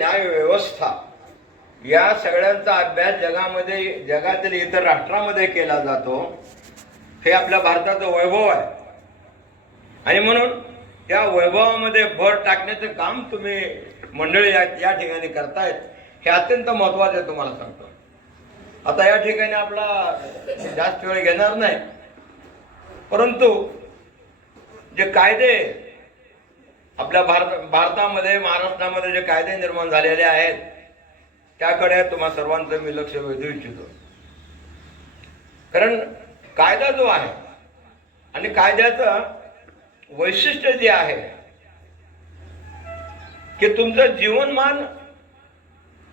न्यायव्यवस्था या सगळ्यांचा अभ्यास जगामध्ये जगातील इतर राष्ट्रामध्ये केला जातो. हे आपल्या भारताचं वैभव आहे. आणि म्हणून त्या वैभवामध्ये भर टाकण्याचं काम तुम्ही मंडळी या या ठिकाणी करतायत हे अत्यंत महत्वाचं आहे तुम्हाला सांगतो. आता या ठिकाणी आपला जास्त वेळ घेणार नाही. परंतु जे कायदे आपल्या भारत भारतामध्ये महाराष्ट्रामध्ये जे कायदे निर्माण झालेले आहेत त्याकडे तुम्हा सर्वांचं मी लक्ष वेधू इच्छितो. कारण कायदा जो आहे आणि कायद्याचं वैशिष्ट्य जे आहे की तुमचं जीवनमान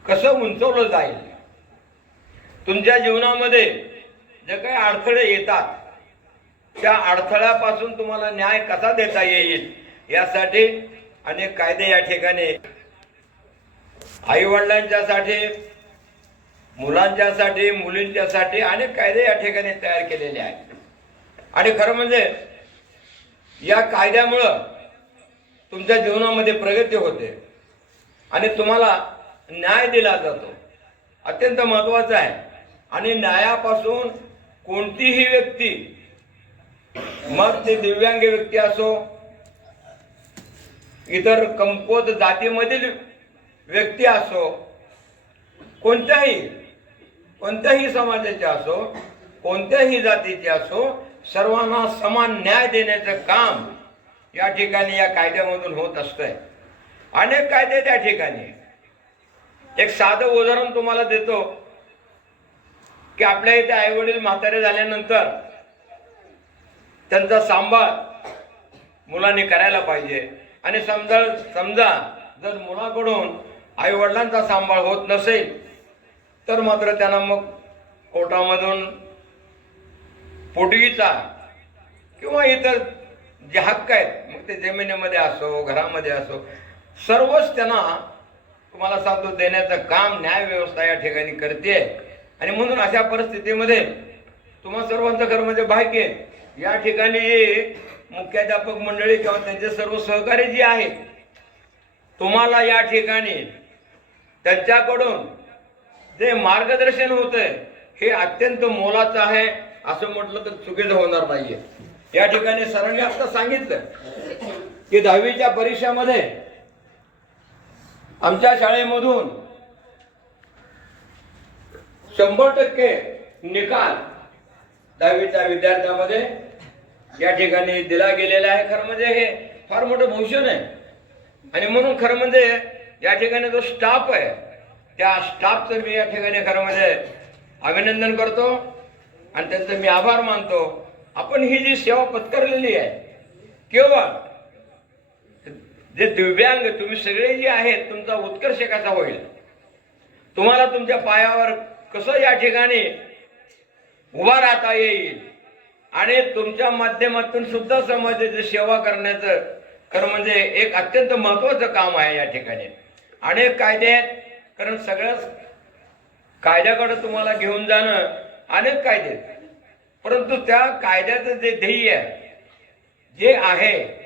कसं उंचवलं जाईल तुमच्या जीवनामध्ये जे काही अडथळे येतात त्या अडथळ्यापासून तुम्हाला न्याय कसा देता येईल यासाठी अनेक कायदे या ठिकाणी. आई वडिलांच्यासाठी मुलांच्यासाठी मुलींच्यासाठी अनेक कायदे या ठिकाणी तयार केलेले आहेत. आणि खरं म्हणजे या कायद्यामुळं तुमच्या जीवनामध्ये प्रगती होते. आणि तुम्हाला न्याय दिला जातो. अत्यंत महत्त्वाचं आहे. आणि न्यायापासून कोणतीही व्यक्ती मग ते दिव्यांग व्यक्ती असो इतर कमकुवत जातीमधील व्यक्ती असो कोणत्याही कोणत्याही समाजाचे असो कोणत्याही जातीचे असो सर्वांना समान न्याय देण्याचं काम या ठिकाणी या कायद्यामधून होत असतंय. अनेक कायदे त्या ठिकाणी. एक साधं उदाहरण तुम्हाला देतो की आपल्या इथे आईवडील म्हातारे झाल्यानंतर त्यांचा सांभाळ मुलांनी करायला पाहिजे. आणि समजा समजा जर मुलाकडून आईवडिलांचा सांभाळ होत नसेल तर मात्र त्यांना मग कोर्टामधून पोटगीचा किंवा इतर जे हक्क आहेत मग ते जमिनीमध्ये असो घरामध्ये असो सर्वच त्यांना तुम्हाला सांगतो देण्याचं काम न्याय व्यवस्था या ठिकाणी करते. आणि म्हणून अशा परिस्थितीमध्ये तुम्हा सर्वांचं घर म्हणजे भाग्य आहे. या ठिकाणी मुख्याध्यापक मंडळी किंवा त्यांचे सर्व सहकारी जे आहेत तुम्हाला या ठिकाणी त्यांच्याकडून जे मार्गदर्शन होतंय हे अत्यंत मोलाचं आहे. असं म्हटलं तर चुकीचं होणार नाहीये. या ठिकाणी सरांनी आता सांगितलं की दहावीच्या परीक्षेमध्ये आमच्या शाळेमधून शंभर टक्के निकाल दहावीच्या विद्यार्थ्यामध्ये या ठिकाणी दिला गेलेला आहे. खरं म्हणजे हे फार मोठं भूषण आहे. आणि म्हणून खरं म्हणजे या ठिकाणी जो स्टाफ आहे त्या स्टाफचं मी या ठिकाणी खरं म्हणजे अभिनंदन करतो. आणि त्यांचं मी आभार मानतो. आपण ही जी सेवा पत्करलेली आहे केवळ जे दिव्यांग तुम्ही सगळे जे आहेत तुमचा उत्कर्ष कसा होईल? तुम्हाला तुमच्या पायावर कसं या ठिकाणी उभा राहता येईल? आणि तुमच्या माध्यमातून सुद्धा समाजाची सेवा करण्याचं खरं म्हणजे एक अत्यंत महत्वाचं काम आहे या ठिकाणी. अनेक कायदे आहेत. कारण सगळ्याच कायद्याकडे तुम्हाला घेऊन जाणं अनेक कायदे आहेत. परंतु त्या कायद्याचं जे ध्येय जे आहे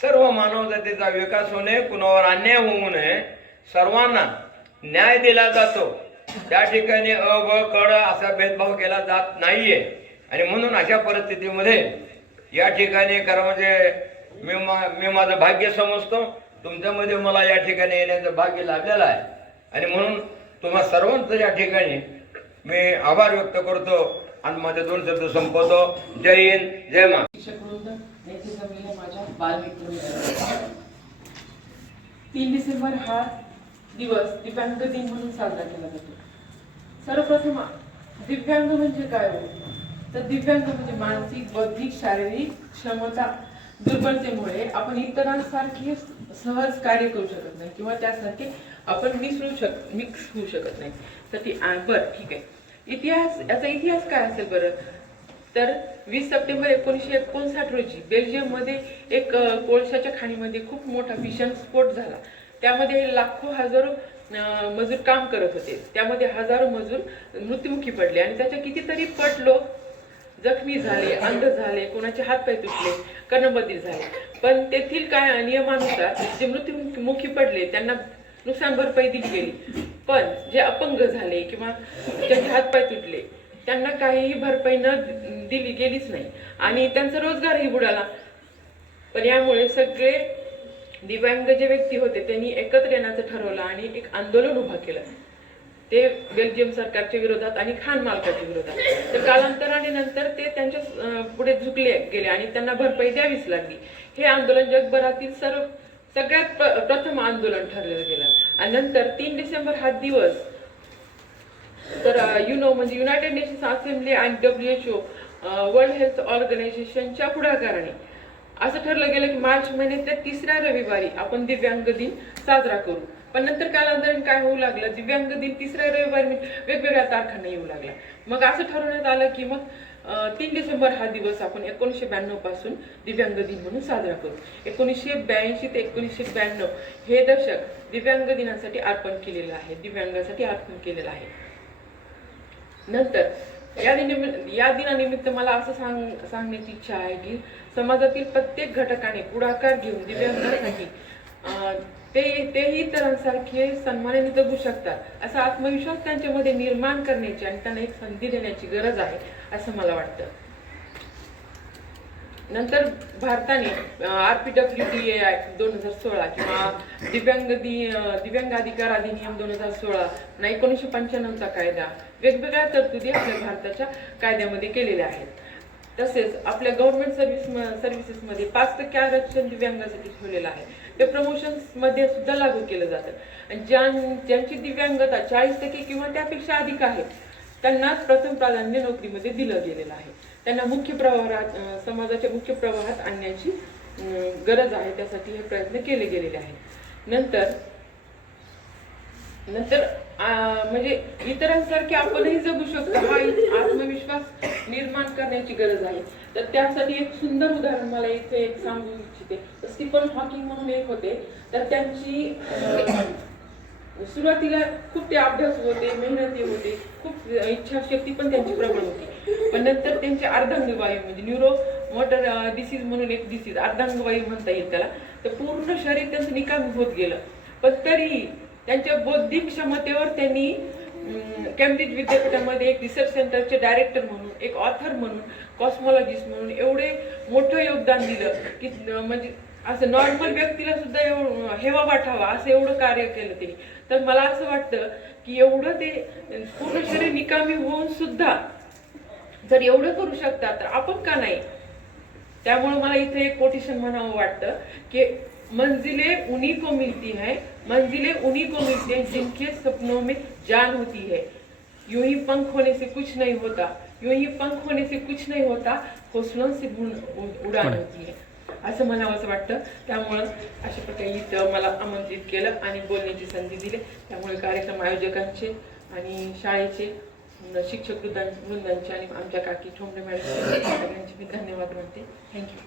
सर्व मानवजातीचा विकास होणे कुणावर अन्याय होऊ नये सर्वांना न्याय दिला जातो. त्या ठिकाणी अ ब कड असा भेदभाव केला जात नाहीये. आणि म्हणून अशा परिस्थितीमध्ये या ठिकाणी खरं म्हणजे मी मा- मी माझं भाग्य समजतो. तुमच्यामध्ये मला या ठिकाणी येण्याचं भाग्य लाभलेलं आहे. आणि म्हणून तुम्हा सर्वांचं या ठिकाणी मी आभार व्यक्त करतो आणि माझे दोन शब्द संपवतो. जय हिंद जय मा माझ्या तीन डिसेंबर हा दिवस दिव्यांग दिन म्हणून साजरा केला जातो. सर्वप्रथम दिव्यांग म्हणजे काय होतं तर दिव्यांग म्हणजे मानसिक बौद्धिक शारीरिक क्षमता दुर्बलतेमुळे आपण इतरांसारखे सहज कार्य करू शकत नाही किंवा त्यासारखे आपण मिसळू शक मिक्स होऊ शकत नाही. तर ती बरं ठीक आहे. इतिहास याचा इतिहास काय असेल बरं? तर वीस सप्टेंबर एकोणीसशे एकोणसाठ रोजी बेल्जियममध्ये एक कोळशाच्या खाणीमध्ये खूप मोठा भीषण स्फोट झाला. त्यामध्ये लाखो हजारो मजूर काम करत होते. त्यामध्ये हजारो मजूर मृत्युमुखी पडले आणि त्याच्या कितीतरी पट लोक जखमी झाले अंध झाले कोणाचे हातपाय तुटले कर्णबधिर झाले. पण तेथील काय नियमानुसार जे मृत्यूमुखी पडले त्यांना नुकसान भरपाई दिली गेली. पण जे अपंग झाले किंवा ज्यांचे हातपाय तुटले त्यांना काहीही भरपाई न दिली गेलीच नाही. आणि त्यांचा रोजगारही बुडाला. पण यामुळे सगळे दिव्यांग जे व्यक्ती होते त्यांनी एकत्र येण्याचं ठरवलं आणि एक आंदोलन उभा केलं. ते बेल्जियम सरकारच्या विरोधात आणि खान मालकाच्या विरोधात. तर कालांतराने नंतर ते त्यांच्या पुढे झुकले गेले आणि त्यांना भरपाई द्यावीच लागली. हे आंदोलन जगभरातील सर्व सगळ्यात प्रथम आंदोलन ठरलं गेलं. आणि नंतर तीन डिसेंबर हा दिवस तर यु नो म्हणजे युनायटेड नेशन्स असेंब्ली आणि W H O world health ऑर्गनायझेशनच्या पुढाकाराने. असं ठरलं गेलं की मार्च महिन्यातल्या तिसऱ्या रविवारी आपण दिव्यांग दिन साजरा करू. पण नंतर कालांतरण काय होऊ लागलं? दिव्यांग दिन तिसऱ्या रविवारी वेगवेगळ्या तारखांना येऊ लागला. मग असं ठरवण्यात आलं की मग तीन डिसेंबर हा दिवस आपण एकोणीसशे ब्याण्णवपासून दिव्यांग दिन म्हणून साजरा करू एकोणीसशे ब्याऐंशी ते एकोणीसशे ब्याण्णव हे दशक दिव्यांग दिनासाठी अर्पण केलेलं आहे. दिव्यांगासाठी अर्पण केलेलं आहे. नंतर या दिनिमित्त या दिनानिमित्त मला असं सांग सांगण्याची इच्छा आहे की समाजातील प्रत्येक घटकाने पुढाकार घेऊन दिव्यांगांसाठी ते तेही इतरांसारखे सन्मानाने जगू शकतात. असा आत्मविश्वास त्यांच्यामध्ये निर्माण करण्याची आणि त्यांना एक संधी देण्याची गरज आहे असं मला वाटतं. नंतर भारताने आर पी डब्ल्यू डी ए दोन हजार सोळा किंवा दिव्यांग दि दिव्यांग अधिकार अधिनियम दोन हजार सोळा ना एकोणीसशे पंच्याण्णवचा कायदा वेगवेगळ्या तरतुदी आपल्या भारताच्या कायद्यामध्ये केलेल्या आहेत. तसेच आपल्या गव्हर्नमेंट सर्व्हिस सर्व्हिसेसमध्ये पाच टक्के आरक्षण दिव्यांगासाठी ठेवलेलं आहे. ते प्रमोशन्समध्ये सुद्धा लागू केलं जातं. आणि ज्यां ज्यांची दिव्यांगता चाळीस टक्के किंवा त्यापेक्षा अधिक आहे त्यांना प्रथम प्राधान्य नोकरीमध्ये दिलं गेलेलं आहे. त्यांना मुख्य प्रवाहात समाजाच्या मुख्य प्रवाहात आणण्याची गरज आहे त्यासाठी हे प्रयत्न केले गेलेले आहेत. नंतर नंतर म्हणजे इतरांसारखे आपणही जगू शकतो. हा आत्मविश्वास करण्याची गरज आहे. तर त्यासाठी एक सुंदर उदाहरण मला इथे एक सांगू इच्छिते. स्टीफन हॉकिंग म्हणून एक होते. तर त्यांची सुरुवातीला खूप ते अभ्यास होते मेहनती होते खूप इच्छाशक्ती पण त्यांची प्रबळ होती. पण नंतर त्यांचे अर्धांगवायू म्हणजे न्यूरो मोटर डिसीज म्हणून एक डिसीज अर्धांगवायू म्हणता येईल त्याला. तर पूर्ण शरीर त्यांचं निकामी होत गेलं. पण तरीही त्यांच्या बौद्धिक क्षमतेवर त्यांनी केम्ब्रिज विद्यापीठामध्ये एक रिसर्च सेंटरचे डायरेक्टर म्हणून एक ऑथर म्हणून कॉस्मॉलॉजिस्ट म्हणून एवढे मोठं योगदान दिलं की म्हणजे असं नॉर्मल व्यक्तीला सुद्धा एवढं हेवा वाटावा असं एवढं कार्य केलं त्यांनी. तर मला असं वाटतं की एवढं ते पूर्ण शरीर निकामी होऊन सुद्धा जर एवढं करू शकतात तर आपण का नाही? त्यामुळे मला इथे एक कोटेशन म्हणावं वाटतं की मंजिले उन्हीं को मिलती है मंजिले उन्हीं को मिलती है जिनके सपनों में जान होती है। यूं ही पंख होने से कुछ नहीं होता यूं ही पंख होने से कुछ नहीं होता हौसलों से बुल- उ- उडान होती है। असं म्हणावं असं वाटतं. त्यामुळं अशा प्रकारे इथं मला आमंत्रित केलं आणि बोलण्याची संधी दिली. त्यामुळे कार्यक्रम आयोजकांचे आणि शाळेचे शिक्षक वृंदां- वृंदांचे आणि आमच्या काकी ठोंबरे मॅडम सगळ्यांचे मी धन्यवाद म्हणते थँक्यू